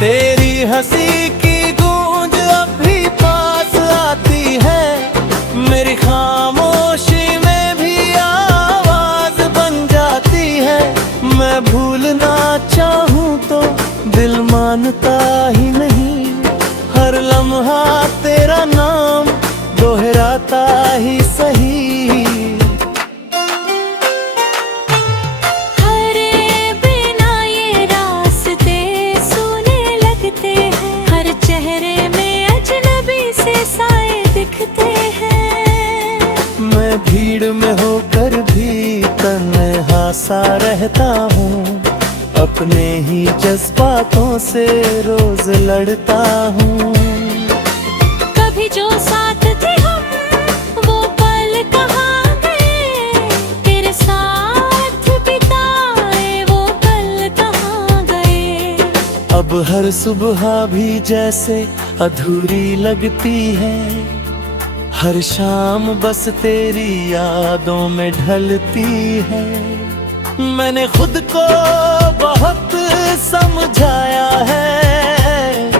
तेरी हंसी की गूंज अभी पास आती है, मेरी खामोशी में भी आवाज बन जाती है। मैं भूलना चाहूं तो दिल मानता ही नहीं, हर लम्हा तेरा नाम दोहराता ही सही। भीड़ में होकर भी तन्हा सा रहता हूँ, अपने ही जज्बातों से रोज लड़ता हूँ। कभी जो साथ थे हम वो पल कहाँ गए, तेरे साथ बिताए वो पल कहाँ गए। अब हर सुबह भी जैसे अधूरी लगती है, हर शाम बस तेरी यादों में ढलती है। मैंने खुद को बहुत समझाया है,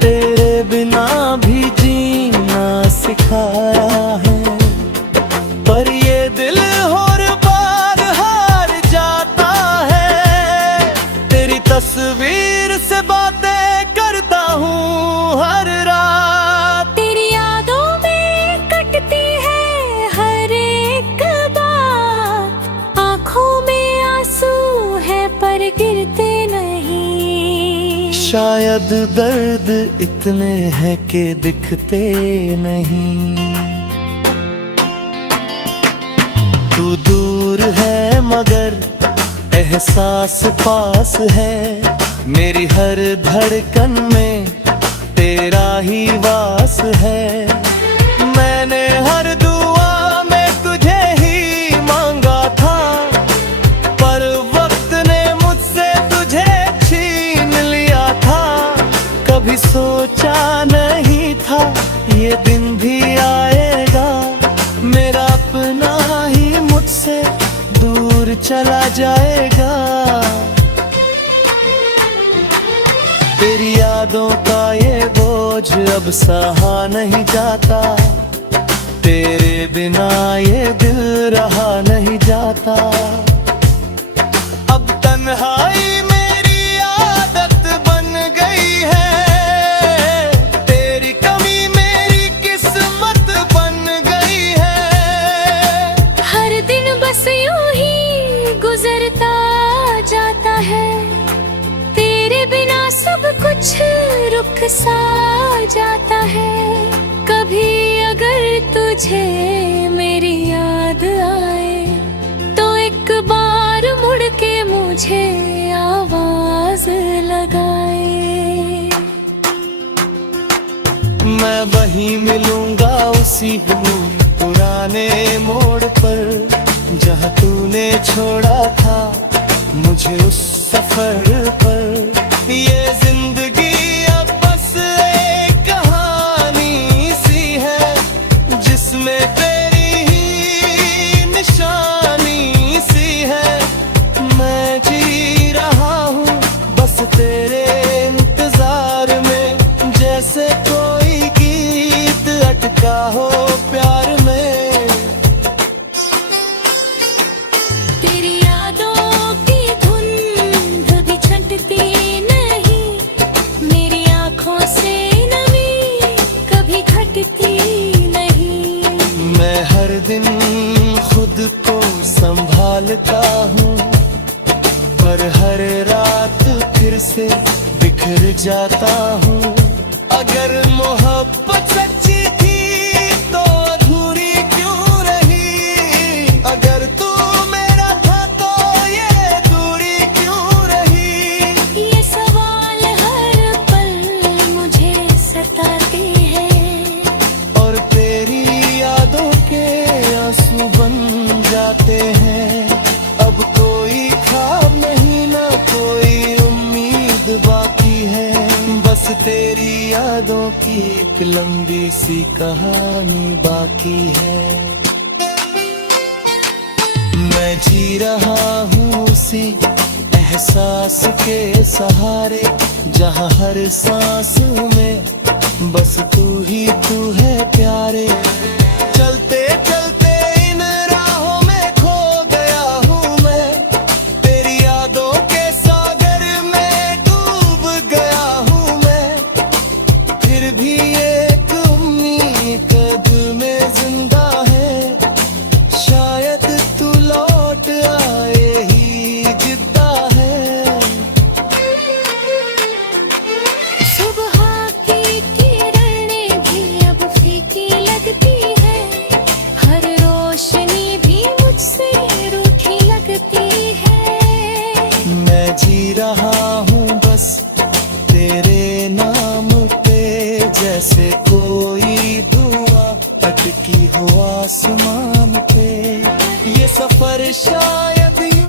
तेरे बिना भी जीना सिखाया है। पर ये दिल हर बार हार जाता है, तेरी तस्वीर से बातें करता हूँ हर रात। तेरी यादों में कटती है हर एक बात, आँखों में आंसू है पर गिरते नहीं। शायद दर्द इतने हैं कि दिखते नहीं। तू दूर है मगर एहसास पास है, मेरी हर धड़कन में तेरा ही वास है। मैंने हर दुआ में तुझे ही मांगा था, पर वक्त ने मुझसे तुझे छीन लिया था। कभी सोचा नहीं था ये दिन भी आएगा, मेरा अपना ही मुझसे दूर चला जाएगा। तेरी यादों का ये बोझ अब सहा नहीं जाता, तेरे बिना ये दिल रहा नहीं जाता। अब तन्हाई मेरी आदत बन गई है, तेरी कमी मेरी किस्मत बन गई है। हर दिन बस यूं ही गुजरता जाता है, तेरे बिना सब कुछ रुक सा जाता है। कभी अगर तुझे मेरी याद आए तो एक बार मुड़ के मुझे आवाज लगाए। मैं वहीं मिलूंगा उसी पुराने मोड़ पर, जहाँ तूने छोड़ा था मुझे उस सफर पर। ये जिंदगी अब बस एक कहानी सी है, जिसमें तेरी ही निशानी सी है। मैं जी रहा हूँ बस तेरे इंतजार में, जैसे कोई गीत अटका हो प्यार में। तेरी यादों की धुन कभी छंटती नहीं, मेरी आँखों से नमी कभी घटती नहीं। मैं हर दिन खुद को संभालता हूँ, पर हर रात फिर से बिखर जाता हूँ। अगर मोहब्बत सच्ची थी तो अधूरी क्यों रही, अगर तू मेरा था तो ये दूरी क्यों रही। ये सवाल हर पल मुझे सताते हैं, और तेरी यादों के आंसू बन जाते हैं। अब कोई ख्वाब नहीं ना कोई उम्मीद बाकी है, बस तेरी यादों की एक लंबी सी कहानी बाकी है। मैं जी रहा हूँ उसी एहसास के सहारे, जहाँ हर सांस में बस तू ही तू है प्यारे। चलते चलते इन राहों में खो गया हूँ मैं, तेरी यादों के सागर में डूब गया हूँ मैं। फिर भी एक उम्मीद दिल में जिंदा है, शायद तू लौट आए ही जिद्दा है। सुबह की किरणें भी अब फीकी लगती है, हर रोशनी भी मुझसे रूठी लगती है। मैं जी रहा हूँ बस तेरे नाम पे, जैसे कोई धुआं अटकी हो आसमान पे। ये सफर शायद यूं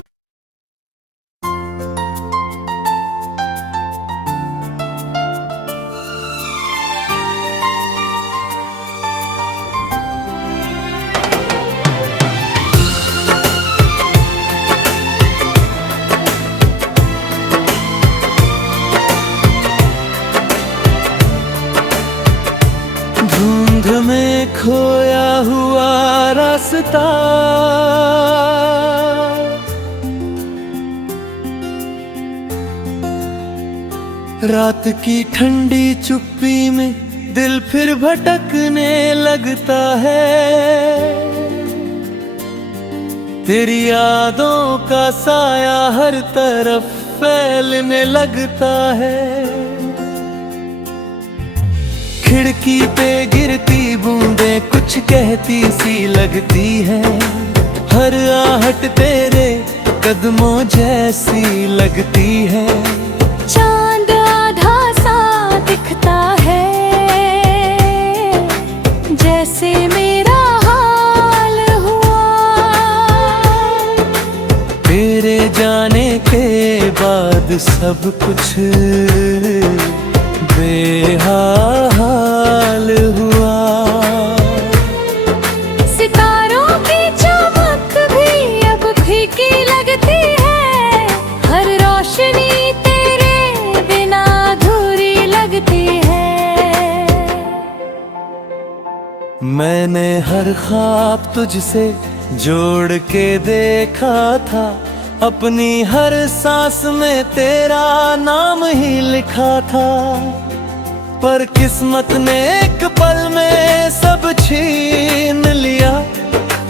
धुंध में खोया हुआ रास्ता, रात की ठंडी चुप्पी में दिल फिर भटकने लगता है। तेरी यादों का साया हर तरफ फैलने लगता है। खिड़की पे गिरती बूंदें कुछ कहती सी लगती है, हर आहट तेरे कदमों जैसी लगती है। चांद आधा सा दिखता है, जैसे मेरा हाल हुआ। तेरे जाने के बाद सब कुछ बेहाल हुआ। सितारों की चमक भी अब फीकी लगती है, हर रोशनी तेरे बिना अधूरी लगती है। मैंने हर ख्वाब तुझसे जोड़ के देखा था, अपनी हर सांस में तेरा नाम ही लिखा था। पर किस्मत ने एक पल में सब छीन लिया,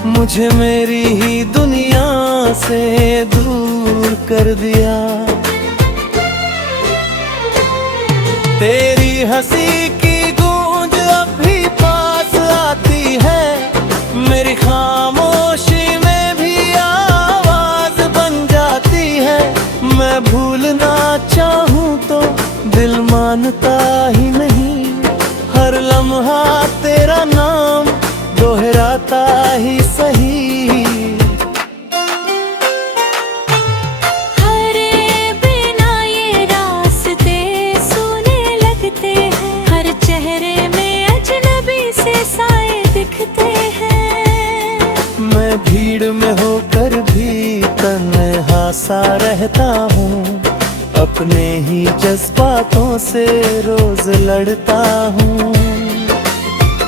मुझे मेरी ही दुनिया से दूर कर दिया। तेरी हंसी की गूंज अब भी पास आती है, मेरी खामोशी में भी आवाज बन जाती है। मैं भूलना चाहूं तो दिल मानता ही नहीं, हर लम्हा तेरा नाम दोहराता ही सही। हरे बिना ये रास्ते सूने लगते हैं, हर चेहरे में अजनबी से साए दिखते हैं। मैं भीड़ में होकर भी तन्हा सा रहता हूँ, अपने ही जज्बातों से रोज लड़ता हूँ।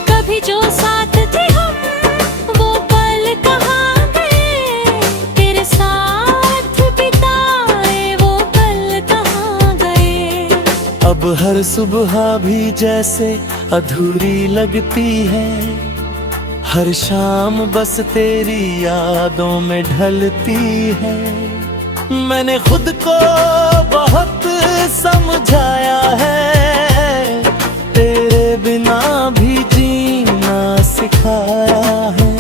कभी जो साथ थे हम वो पल कहाँ गए, तेरे साथ बिताए वो पल कहाँ गए। अब हर सुबह भी जैसे अधूरी लगती है, हर शाम बस तेरी यादों में ढलती है। मैंने खुद को बहुत समझाया है, तेरे बिना भी जीना सिखाया है।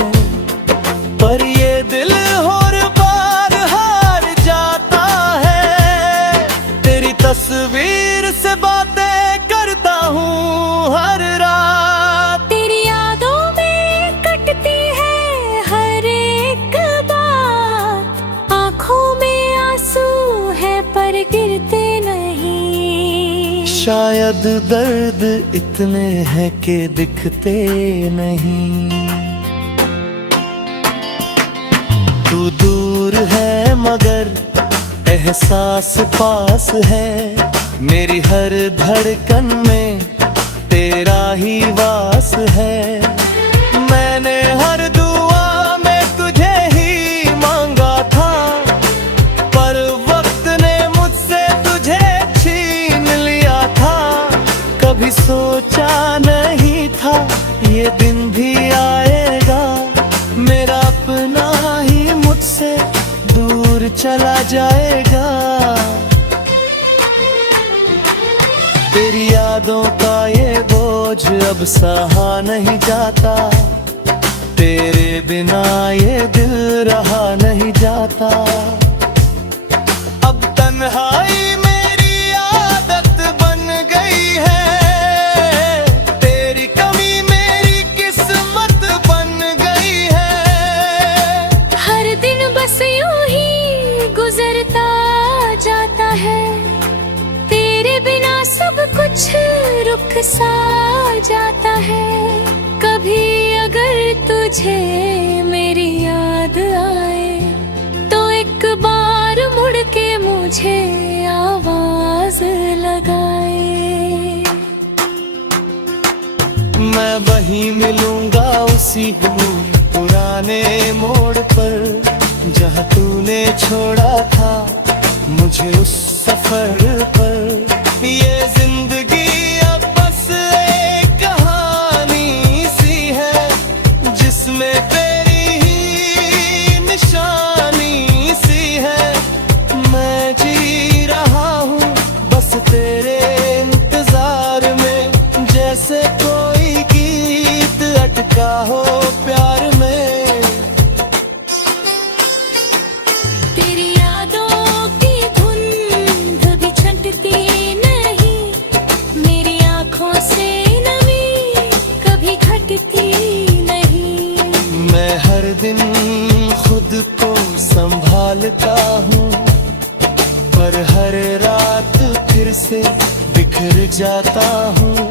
पर ये दिल हर बार हार जाता है, तेरी तस्वीर से बातें करता हूँ हर रात। तेरी यादों में कटती है हर एक बात, आँखों में आंसू है पर गिरते नहीं। शायद दर्द इतने हैं कि दिखते नहीं। तू दूर है मगर एहसास पास है, मेरी हर धड़कन में तेरा ही वास है। मैंने हर दुआ में तुझे ही मांगा था, पर वक्त ने मुझसे तुझे छीन लिया था। कभी सोचा नहीं था ये दिन भी आएगा, मेरा अपना ही मुझसे दूर चला जाएगा। तेरी यादों का ये बोझ अब सहा नहीं जाता, तेरे बिना ये दिल रहा नहीं जाता। अब तन्हाई मेरी आदत बन गई है, तेरी कमी मेरी किस्मत बन गई है। हर दिन बस यूं ही गुजरता जाता है, तेरे बिना सब कुछ रुक सा जाता है। कभी अगर तुझे मेरी याद आए तो एक बार मुड़ के मुझे आवाज लगाए। मैं वहीं मिलूंगा उसी पुराने मोड़ पर, जहाँ तूने छोड़ा था मुझे उस सफर पर। ये जिंदगी अब बस एक कहानी सी है, जिसमें तेरी ही निशानी सी है। मैं जी रहा हूँ बस तेरे इंतजार में, जैसे कोई गीत अटका हो प्यार में। तेरी यादों की धुन कभी छटती नहीं, मेरी आँखों से नमी कभी घटती नहीं। मैं हर दिन खुद को संभालता हूँ, पर हर रात फिर से बिखर जाता हूँ।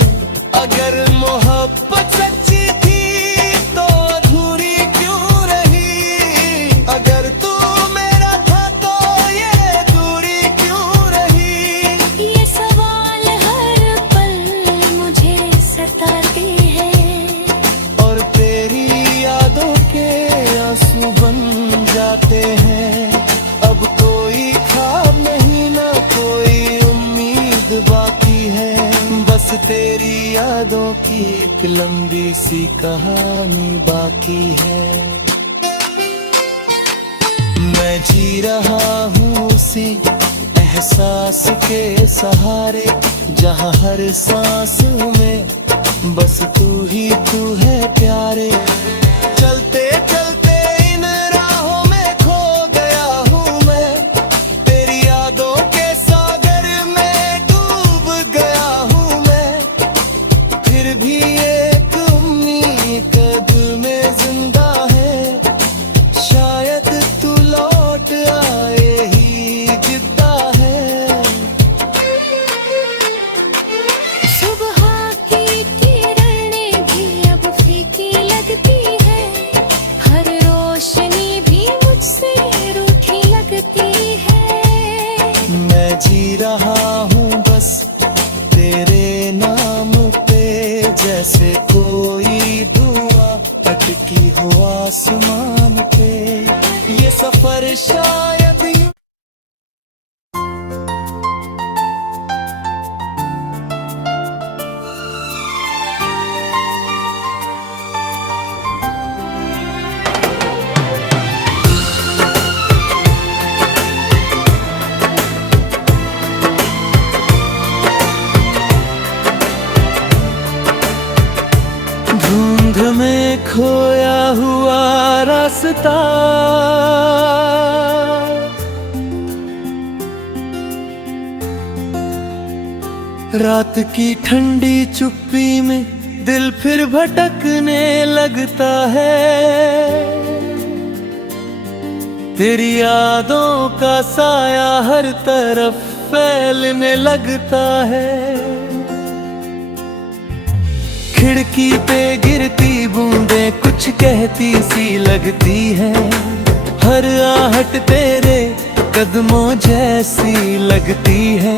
अगर मोहब्बत सच्ची थी तो अधूरी क्यों रही, अगर तू मेरा था तो ये दूरी क्यों रही। ये सवाल हर पल मुझे सताते हैं, और तेरी यादों के आंसू बन जाते हैं। अब कोई ख्वाब नहीं ना कोई उम्मीद बाकी है, बस तेरी यादों की एक लंबी सी कहानी बाकी है। मैं जी रहा हूँ उसी एहसास के सहारे, जहाँ हर सांस में बस तू ही तू है प्यारे। चलते चलते इन राहों में खो गया हूँ मैं, तेरी यादों के सागर में डूब गया हूँ मैं। फिर भी एक उम्मीद दिल में जिंदा है, शायद तू लौट आए ही जिद्दा है। सुबह की किरणें भी अब फीकी लगती है, हर रोशनी भी मुझसे रूठी लगती है। मैं जी रहा हूँ बस तेरे नाम पे, जैसे कोई दुआ अटकी हो आसमान पे। ये सफर शायद यूं धुंध में खोया हुआ रास्ता, रात की ठंडी चुप्पी में दिल फिर भटकने लगता है। तेरी यादों का साया हर तरफ फैलने लगता है। खिड़की पे गिरती बूंदें कुछ कहती सी लगती है, हर आहट तेरे कदमों जैसी लगती है।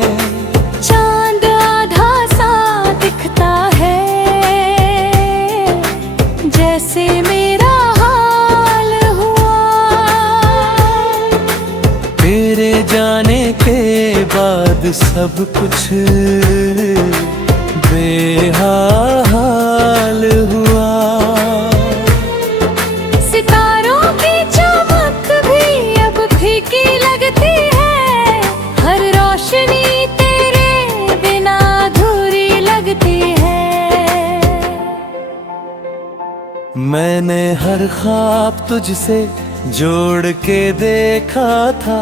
चांद आधा सा दिखता है, जैसे मेरा हाल हुआ। तेरे जाने के बाद सब कुछ बेहाल हुआ। सितारों की चमक भी अब फीकी लगती है, हर रोशनी तेरे बिना अधूरी लगती है। मैंने हर ख्वाब तुझसे जोड़ के देखा था,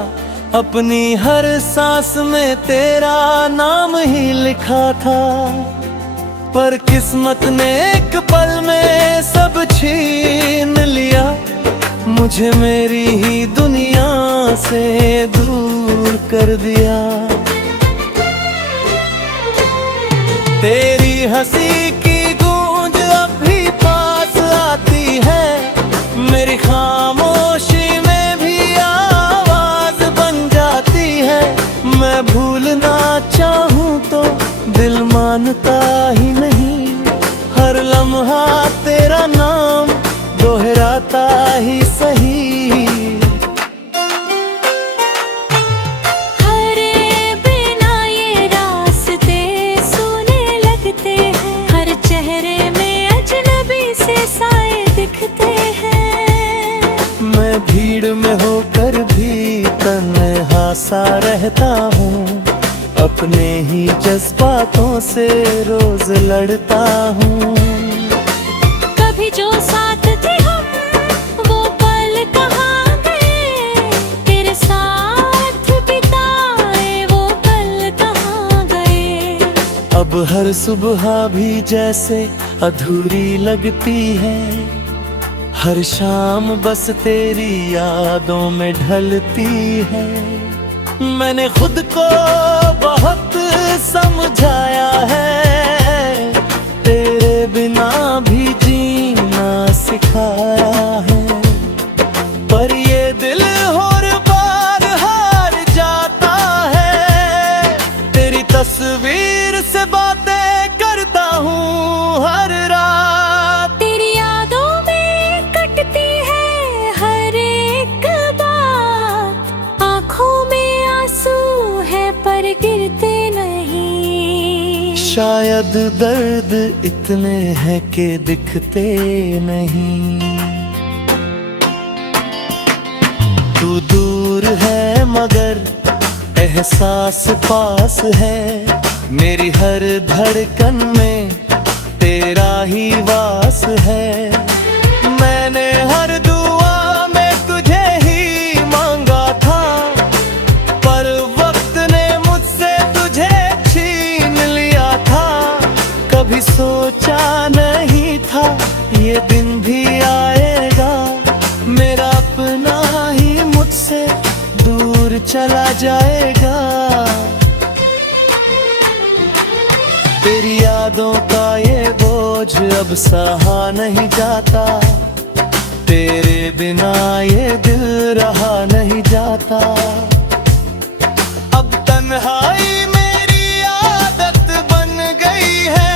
अपनी हर सांस में तेरा नाम ही लिखा था। पर किस्मत ने एक पल में सब छीन लिया, मुझे मेरी ही दुनिया से दूर कर दिया। तेरी हंसी की गूंज अब भी पास आती है, मेरी खामोशी में भी आवाज बन जाती है। मैं भूलना चाहूं तो दिल मानता ही नहीं, हर लम्हा तेरा नाम दोहराता ही सही। हरे बिना ये रास्ते सूने लगते हैं, हर चेहरे में अजनबी से साए दिखते हैं। मैं भीड़ में होकर भी तन्हा सा रहता हूँ, अपने ही जज्बातों से रोज लड़ता हूँ। कभी जो साथ थे हम वो पल कहाँ गए, तेरे साथ बिताए वो पल कहाँ गए। अब हर सुबह भी जैसे अधूरी लगती है, हर शाम बस तेरी यादों में ढलती है। मैंने खुद को बहुत समझाया है, तेरे बिना भी जीना सिखाया है। पर ये दिल हर बार हार जाता है, तेरी तस्वीर से बातें करता हूँ हर रात। तेरी यादों में कटती है हर एक बात, आँखों में आंसू है पर गिरते नहीं। शायद दर्द इतने हैं कि दिखते नहीं। तू दूर है मगर एहसास पास है, मेरी हर धड़कन में तेरा ही वास है। मैंने हर दुआ में तुझे ही मांगा था, पर वक्त ने मुझसे तुझे छीन लिया था। कभी सोचा नहीं था ये दिन भी आएगा, मेरा अपना ही मुझसे दूर चला जाएगा। तेरी यादों का ये बोझ अब सहा नहीं जाता, तेरे बिना ये दिल रहा नहीं जाता। अब तन्हाई मेरी आदत बन गई है,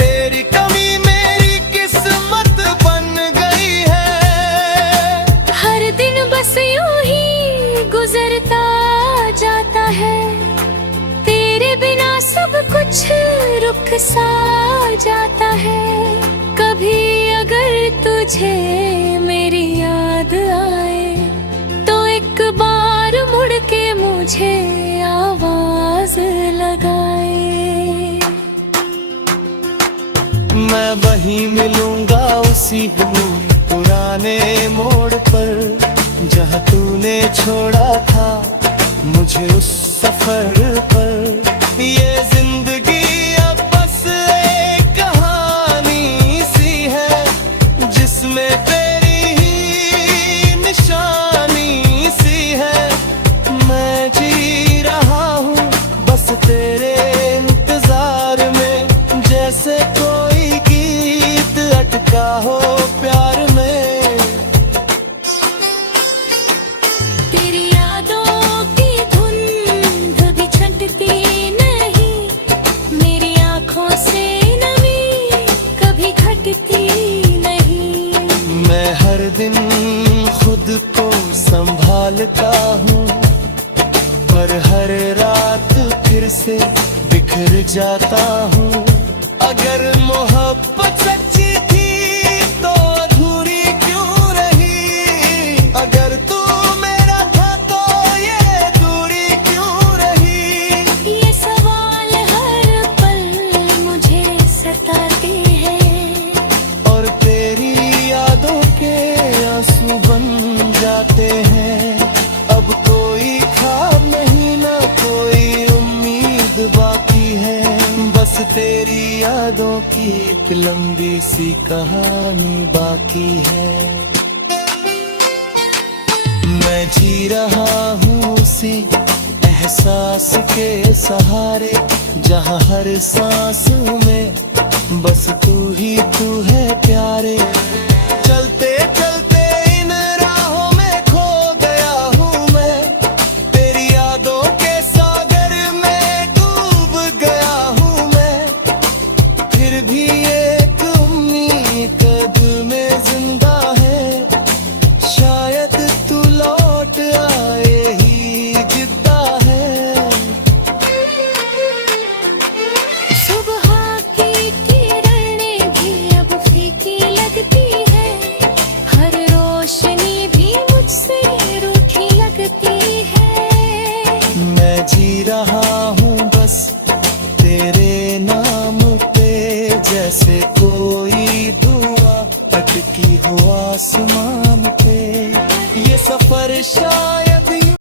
तेरी कमी मेरी किस्मत बन गई है। हर दिन बस यूं ही गुजरता जाता है, तेरे बिना सब कुछ रुक सा जाता है। कभी अगर तुझे मेरी याद आए तो एक बार मुड़ के मुझे आवाज लगाए। मैं वहीं मिलूंगा उसी पुराने मोड़ पर, जहाँ तूने छोड़ा था मुझे उस सफर पर। ये जिंदगी अब बस एक कहानी सी है, जिसमें तेरी ही निशानी सी है। मैं जी रहा हूँ बस तेरे इंतजार में, जैसे कोई गीत अटका हो प्यार में। तेरी यादों की धुन भी छंटती पर हर रात फिर से बिखर जाता हूँ। अगर मोहब्बत सच्ची थी तो अधूरी क्यों रही? अगर तू मेरा था तो ये दूरी क्यों रही? ये सवाल हर पल मुझे सताते हैं, और तेरी यादों के आंसू बन जाते हैं। अब कोई ख्वाब नहीं, ना कोई उम्मीद बाकी है, बस तेरी यादों की एक लंबी सी कहानी बाकी है। मैं जी रहा हूँ उसी एहसास के सहारे, जहाँ हर सांस में बस तू ही तू है प्यारे।